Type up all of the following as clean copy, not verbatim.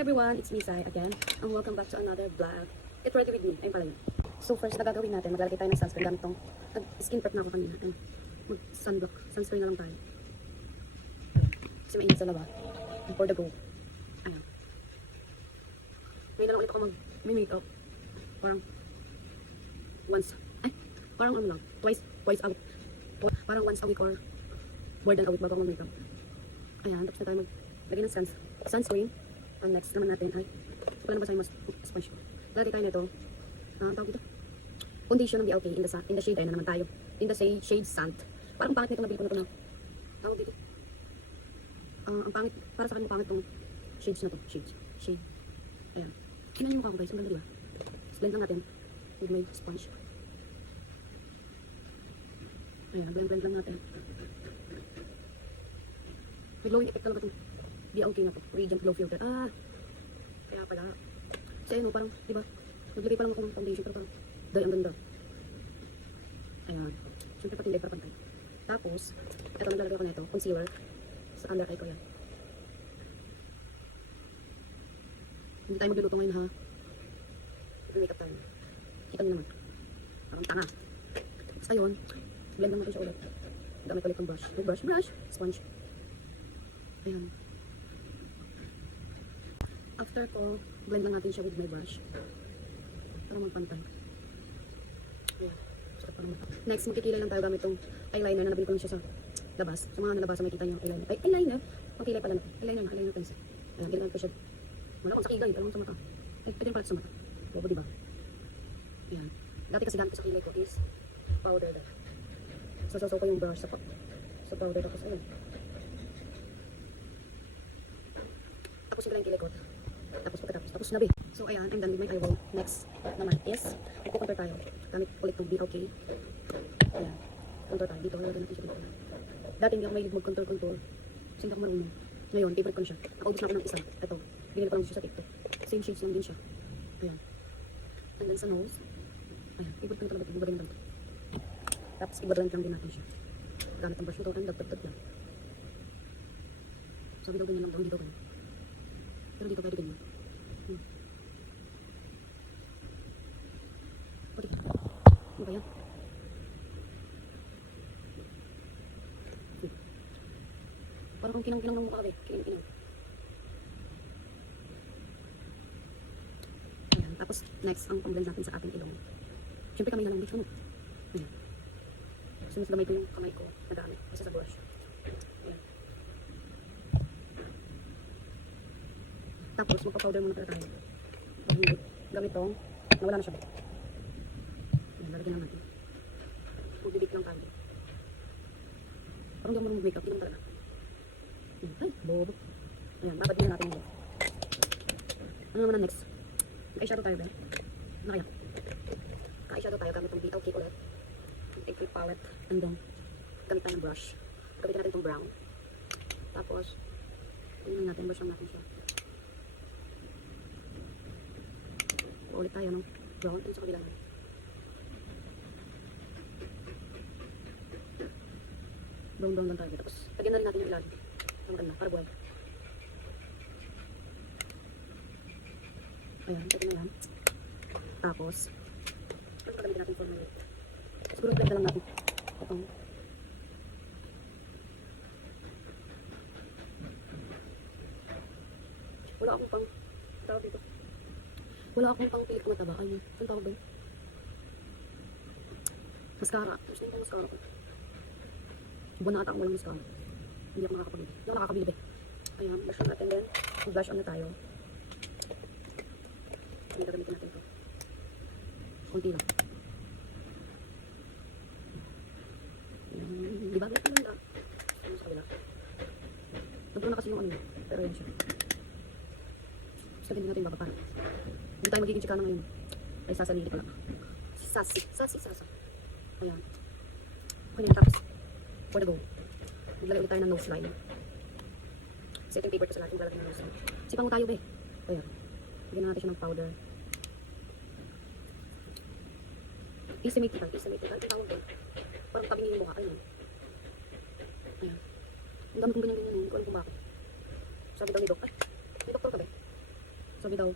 everyone, it's Misay again, and welcome back to another vlog. Get ready with me, ayun pala yun. So first na gagawin natin, maglalagay tayo ng sunscreen gamit tong, skin prep na ako kanina. Ayun, mag-sunblock, sunscreen na lang tayo. Kasi mainit sa laba. And for the go. Ayun. Ngayon na lang ulit ako mag-makeup. Parang ano lang, twice a week. Parang once a week or more than a week bago ako mag-makeup. Ayan, tapos na tayo maglagay ng sunscreen. Ang next naman natin ay, wala na ba sa'yo mas sponge ko? Lalagay tayo nito, tawag dito, foundation ng BLK in the shade, ayun na naman tayo. In the shade Sand. Parang pangit nito, nabili ko na ito na, tawag dito. Ang pangit, para sa akin pangit tong shades na to, shade. Ayan. Tingnan niyo mukha ko guys, ang ganda diba? Blend lang natin with my sponge. Ayan, blend lang natin. May glowing effect talaga itong BLK na to, Radiant Glow Filter. Kaya pala. Kasi ano, parang, diba, naglagay pa lang ako ng foundation, pero parang, ang ganda. Ayan. Siyempre pati hindi para pantay. Tapos, ito naglalagay ako nito, concealer, sa under eye ko yan. Hindi tayo magluluto ngayon ha. Mag-makeup tayo. Kita nyo naman. Parang tanga. Tapos ayun, blend lang natin siya ulit. Gamit ulit ng brush, sponge. Ayan. After ko, blend lang natin siya with my brush. Para magpantay. Ayan. Sarap pa naman. Next, magkikilay lang tayo gamit itong eyeliner na nabili ko lang siya sa labas. Sa mga nalabasan, makikita nyo eyeliner. Ay, eyeliner? Pangkilay pala na. Eyeliner pencil. Ayan, ginamit ko siya. Wala akong sa kilay, talagang sa mata. Ay, pwede pala sa mata. Bobo, diba? Ayan. Dati kasi gamit ko sa kilay ko is powder na. Sasasaw ko yung brush sa powder. Tapos, ayun. Tapos yung kilay ko. Tapos na, be. So, ayan, I'm done with my eyebrow. Next naman is, magkukontour tayo. Gamit ulit itong BLK. Ayan. Contour tayo. Dito, nalagyan natin siya dito. Dati hindi ako mahilig mag-contour. Kasi hindi ako marunong. Ngayon, favorite ko na siya. Nakaubos na ako ng isa. Ito. Binili ko lang siya sa TikTok. Same shades lang din siya. Ayan. And then sa nose. Ayan. Favorite ko na talaga ito. Magaling lang ito. Tapos, i-blend lang din natin siya. Gamit ang brush nito. And dagdag lang. Sabi daw ganyan lang daw. Hindi daw ganyan. Pero dito pwede ganyan. O, dito. Ano ba yan? Parang kung kinang-kinang ng mukha, be. Kinang-kinang. Ayan. Tapos, next, ang pang-blend natin sa ating ilong. Siyempre kamay na lang, bitch. Ano? Ayan. Kasi mas gamay ko yung kamay ko na dami. Kasi sa brush. Ayan. Tapos, magpa-powder muna tayo. Pag hindi, gamit tong, nawala na siya, be. Ayan, lalagyan lang natin. Magbibit lang tayo. Parang di ako marunong mag-makeup. Hindi naman talaga. Ay, bobo. Ayan, babad na natin yun. Ano naman ang next? Eyeshadow tayo ba? Ano kaya? Eyeshadow tayo gamit ng BLK ulit. Take your palette. And then, gamit tayo ng brush. Gamitin natin itong brown. Tapos, ano natin, brush lang natin siya. Ulit tayo ng brown. Ano sa kabila natin? Brown lang tayo. Tapos, lagyan na rin natin yung ilalim. Ang ganda, para buhay. Ayan, ito na yan. Tapos, ano pa gamitin natin for my siguro blend na lang natin. Itong wala akong pang tawag dito. Wala akong pang pilit ko mataba. Ay, saan tawag ba yun? Mascara. Gusto nyo pang mascara ko. Buwan na ata akong walang mascara. Hindi ako nakakabili. Hindi ako nakakabili, be. Ayan, blush natin din. Blush on na tayo. Ayan, gagamitin natin ito. Kunti lang. Ayan, diba? Black na lang. Ayan sa kabila. Nagpuro na kasi yung ano yun. Pero yan siya. Basta din natin bababa. Hindi tayo magiging chikana ngayon. Ay, sasanili ko lang. Sasa. Ayan. Okay na, tapos. For the go. Maglagay ulit tayo ng nose line. Kasi ito yung favorite ko sa lahat, maglalagay ng nose line. Sipan mo tayo, be. Ayan. Bigyan natin siya ng powder. Estimate tayo. Ito tawag din. Parang tabingin yung mukha. Ayan. Ayan. Ang dami kong ganyan-ganyan. Hindi ko alam kung bakit. Sabi daw ni Doc, ay, may doktor ka ba? Sabi daw,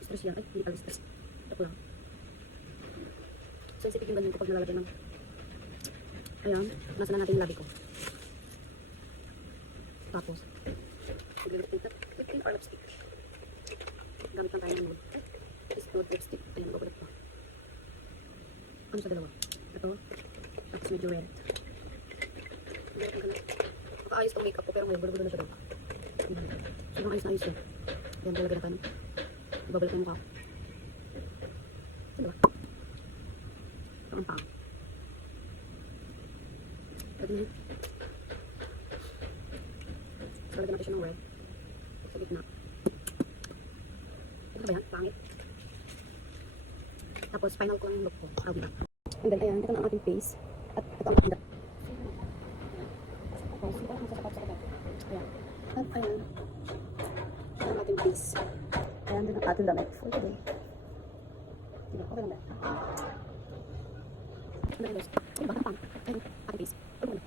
stress yan. Ay, hindi pala stress. Joke lang. Sensitive yung ganyan ko pag nalalagyan ng... Ayan, nasa na natin yung labi ko. Tapos, lip or lipstick. Gamit lang tayo ng nude. Is nude lipstick. Ayan, magulat pa. Ano sa dalawa? Ito. Tapos medyo red. Makaayos tong makeup ko pero ngayon gulo-gulo na siya daw. Sobrang ayos na ayos siya. Ayan, talaga na tayo. Ibabalik ko yung mukha ko. Diba? Ito ang pang. Pwede na yun. So, lagyan natin siya ng red. Sa gitna. Ito ba yan? Pangit. Tapos, final ko yung look ko. I'll be back. And then, ayan. Ito na ang ating face. At ito ang ating tapos, ito ang sasapat sa kagat. Ayan. At ayan. Ito ang ating face. Ayan din ang ating damit for today. Diba? Okay lang ba? Ano ba guys? Diba? Ang pang. Ayan. Ating face. Ano ba?